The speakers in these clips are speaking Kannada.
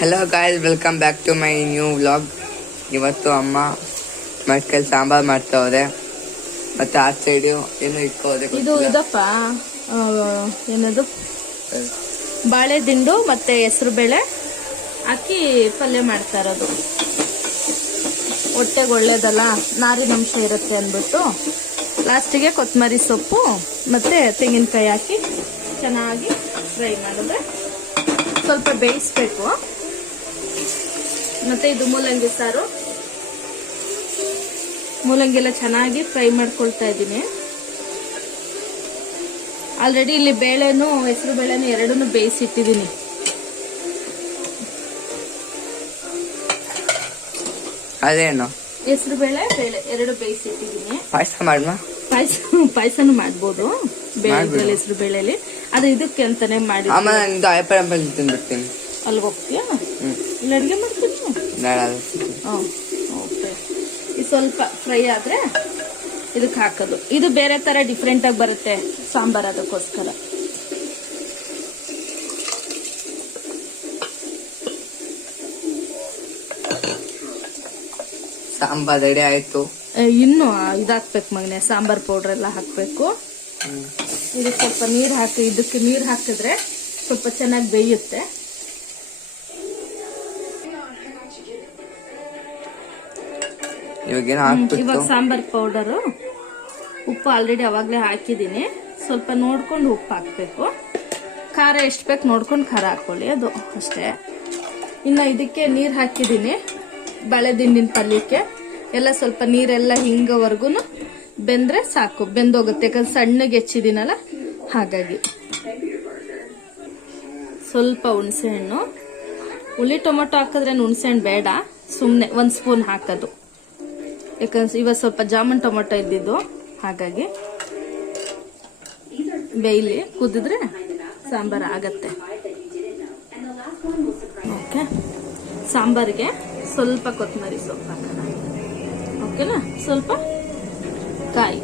Hello guys, welcome back to my new vlog. ಇವತ್ತು ಅಮ್ಮ ಮಡ್ಕಲ್ ಸಾಂಬಾರ್ ಮಾಡ್ತಾವ್ರೆ. ಮತ್ತೆ ಆ ಸೈಡ್ ಏನು ಇಟ್ಕೋದೆ ಇದು ಇದಪ್ಪ ಏನದು ಬಾಳೆ ದಿಂಡು ಮತ್ತೆ ಹೆಸರು ಬೇಳೆ ಹಾಕಿ ಪಲ್ಯ ಮಾಡ್ತಾ ಇರೋದು. ಹೊಟ್ಟೆಗೆ ಒಳ್ಳೇದಲ್ಲ, ನಾರಿನಂಶ ಇರುತ್ತೆ ಅಂದ್ಬಿಟ್ಟು ಲಾಸ್ಟಿಗೆ ಕೊತ್ತಂಬರಿ ಸೊಪ್ಪು ಮತ್ತೆ ತೆಂಗಿನಕಾಯಿ ಹಾಕಿ ಚೆನ್ನಾಗಿ ಫ್ರೈ ಮಾಡಿದ್ರೆ ಸ್ವಲ್ಪ ಬೇಯಿಸ್ಬೇಕು. ಮತ್ತೆ ಇದು ಮೂಲಂಗಿ ಸಾರು, ಮೂಲಂಗಿ ಎಲ್ಲ ಚೆನ್ನಾಗಿ ಫ್ರೈ ಮಾಡ್ಕೊಳ್ತಾ ಇದ್ದೀನಿ. ಆಲ್ರೆಡಿ ಇಲ್ಲಿ ಬೇಳೆನು ಹೆಸರು ಬೇಳೆನು ಎರಡನ್ನೂ ಬೇಯಿಸಿಟ್ಟಿದ್ದೀನಿ. ಅದೇನು ಹೆಸರು ಬೇಳೆ ಎರಡು ಬೇಯಿಸಿಟ್ಟಿದ್ದೀನಿ. ಪಾಯಸ ಮಾಡುವ, ಪಾಯಸನು ಮಾಡ್ಬೋದು ಬೇಳೆ ಹೆಸರು ಬೇಳೆಲಿ. ಅದು ಇದಕ್ಕೆ ಅಂತಾನೆ ಮಾಡಿ ತಿಂದ್ಬಿಡ್ತೀನಿ. ಅಲ್ಲಿಗೆ ಹೋಗ್ತೀಯಾ? ಇಲ್ಲಿ ಅಡುಗೆ ಮಾಡ್ತೀನಿ. ಓಕೆ, ಇದು ಸ್ವಲ್ಪ ಫ್ರೈ ಆದ್ರೆ ಇದಕ್ಕೆ ಹಾಕೋದು. ಇದು ಬೇರೆ ತರ ಡಿಫ್ರೆಂಟ್ ಆಗಿ ಬರುತ್ತೆ ಸಾಂಬಾರ್, ಅದಕ್ಕೋಸ್ಕರ. ಸಾಂಬಾರ್ ರೆಡಿ ಆಯ್ತು. ಇನ್ನು ಇದಾಕ್ಬೇಕು ಮಗನೆ, ಸಾಂಬಾರ್ ಪೌಡರ್ ಎಲ್ಲ ಹಾಕ್ಬೇಕು. ಇದಕ್ಕೆ ಸ್ವಲ್ಪ ನೀರು ಹಾಕಿ, ಇದಕ್ಕೆ ನೀರು ಹಾಕಿದ್ರೆ ಸ್ವಲ್ಪ ಚೆನ್ನಾಗಿ ಬೇಯುತ್ತೆ. ಇವಾಗ ಸಾಂಬಾರ್ ಪೌಡರು, ಉಪ್ಪು ಆಲ್ರೆಡಿ ಅವಾಗಲೇ ಹಾಕಿದ್ದೀನಿ. ಸ್ವಲ್ಪ ನೋಡ್ಕೊಂಡು ಉಪ್ಪು ಹಾಕ್ಬೇಕು. ಖಾರ ಎಷ್ಟು ಬೇಕು ನೋಡ್ಕೊಂಡು ಖಾರ ಹಾಕೊಳ್ಳಿ, ಅದು ಅಷ್ಟೇ. ಇನ್ನು ಇದಕ್ಕೆ ನೀರು ಹಾಕಿದ್ದೀನಿ ಬಾಳೆ ದಿಂಡಿನ ಪಲ್ಯಕ್ಕೆ. ಎಲ್ಲ ಸ್ವಲ್ಪ ನೀರೆಲ್ಲ ಹಿಂಗೋವರೆಗೂ ಬೆಂದ್ರೆ ಸಾಕು, ಬೆಂದೋಗುತ್ತೆ. ಯಾಕಂದ್ರೆ ಸಣ್ಣಗೆ ಹೆಚ್ಚಿದ್ದೀನಲ್ಲ, ಹಾಗಾಗಿ. ಸ್ವಲ್ಪ ಹುಣಸೆ ಹಣ್ಣು, ಹುಳಿ ಟೊಮೊಟೊ ಹಾಕಿದ್ರೆ ಹುಣಸೆ ಹಣ್ಣು ಬೇಡ, ಸುಮ್ಮನೆ 1 ಸ್ಪೂನ್ ಹಾಕೋದು. ಯಾಕಂದ್ರೆ ಇವಾಗ ಸ್ವಲ್ಪ ಜಾಮೂನ್ ಟೊಮೊಟೊ ಇದ್ದಿದ್ದು, ಹಾಗಾಗಿ. ಬೇಯ್ಲಿ, ಕುದಿದ್ರೆ ಸಾಂಬಾರು ಆಗತ್ತೆ. ಓಕೆ, ಸಾಂಬಾರಿಗೆ ಸ್ವಲ್ಪ ಕೊತ್ತಂಬರಿ ಸೊಪ್ಪು ಹಾಕೋಣ. ಓಕೆನಾ? ಸ್ವಲ್ಪ ಕಾಯಿ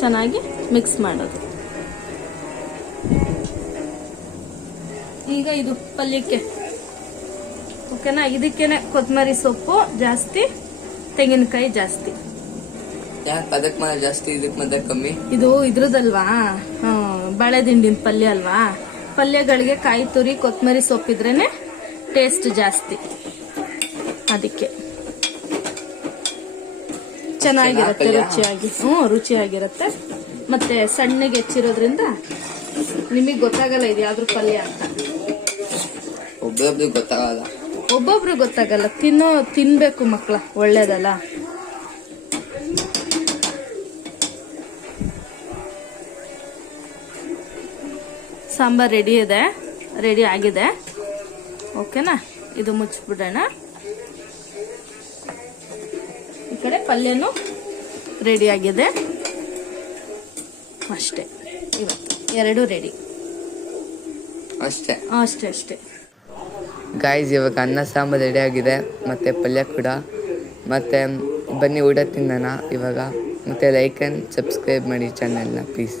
ಚೆನ್ನಾಗಿ ಮಿಕ್ಸ್ ಮಾಡೋದು. ಈಗ ಇದು ಪಲ್ಯಕ್ಕೆ ಓಕೆನಾ? ಇದಕ್ಕೇನೆ ಕೊತ್ತಂಬರಿ ಸೊಪ್ಪು ಜಾಸ್ತಿ, ತೆಂಗಿನಕಾಯಿ ಜಾಸ್ತಿ. ಜಾಸ್ತಿ ಇದಕ್ಕೆ ಕಮ್ಮಿ. ಇದು ಇದ್ರದಲ್ವಾ, ಬಾಳೆ ದಿಂಡಿನ ಪಲ್ಯ ಅಲ್ವಾ. ಪಲ್ಯಗಳಿಗೆ ಕಾಯಿ ತುರಿ ಕೊತ್ತಂಬರಿ ಸೊಪ್ಪಿದ್ರೇನೆ ಟೇಸ್ಟ್ ಜಾಸ್ತಿ, ಅದಕ್ಕೆ ಚೆನ್ನಾಗಿರುತ್ತೆ, ರುಚಿಯಾಗಿ. ರುಚಿಯಾಗಿರುತ್ತೆ. ಮತ್ತೆ ಸಣ್ಣಗೆ ಹೆಚ್ಚಿರೋದ್ರಿಂದ ನಿಮಗೆ ಗೊತ್ತಾಗಲ್ಲ ಇದು ಯಾವ್ದ್ರ ಪಲ್ಯ ಅಂತ. ಒಬ್ಬೊಬ್ರು ಗೊತ್ತಾಗಲ್ಲ. ತಿನ್ಬೇಕು ಮಕ್ಕಳ, ಒಳ್ಳೇದಲ್ಲ. ಸಾಂಬಾರ್ ರೆಡಿ ಆಗಿದೆ. ಓಕೆನಾ? ಇದು ಮುಚ್ಚಿಬಿಡೋಣ. ಈ ಕಡೆ ಪಲ್ಯನೂ ರೆಡಿ ಆಗಿದೆ. ಅಷ್ಟೇ, ಇವತ್ತು ಎರಡು ರೆಡಿ. ಅಷ್ಟೇ. ಗಾಯ್ಸ್, ಇವಾಗ ಅನ್ನ ಸಾಂಬಾರ್ ರೆಡಿ ಆಗಿದೆ, ಮತ್ತು ಪಲ್ಯ ಕೂಡ. ಮತ್ತು ಬನ್ನಿ ಊಟ ತಿನ್ನೋಣ ಇವಾಗ. ಮತ್ತು ಲೈಕ್ ಆ್ಯಂಡ್ ಸಬ್ಸ್ಕ್ರೈಬ್ ಮಾಡಿ ಚಾನೆಲ್ನ ಪ್ಲೀಸ್.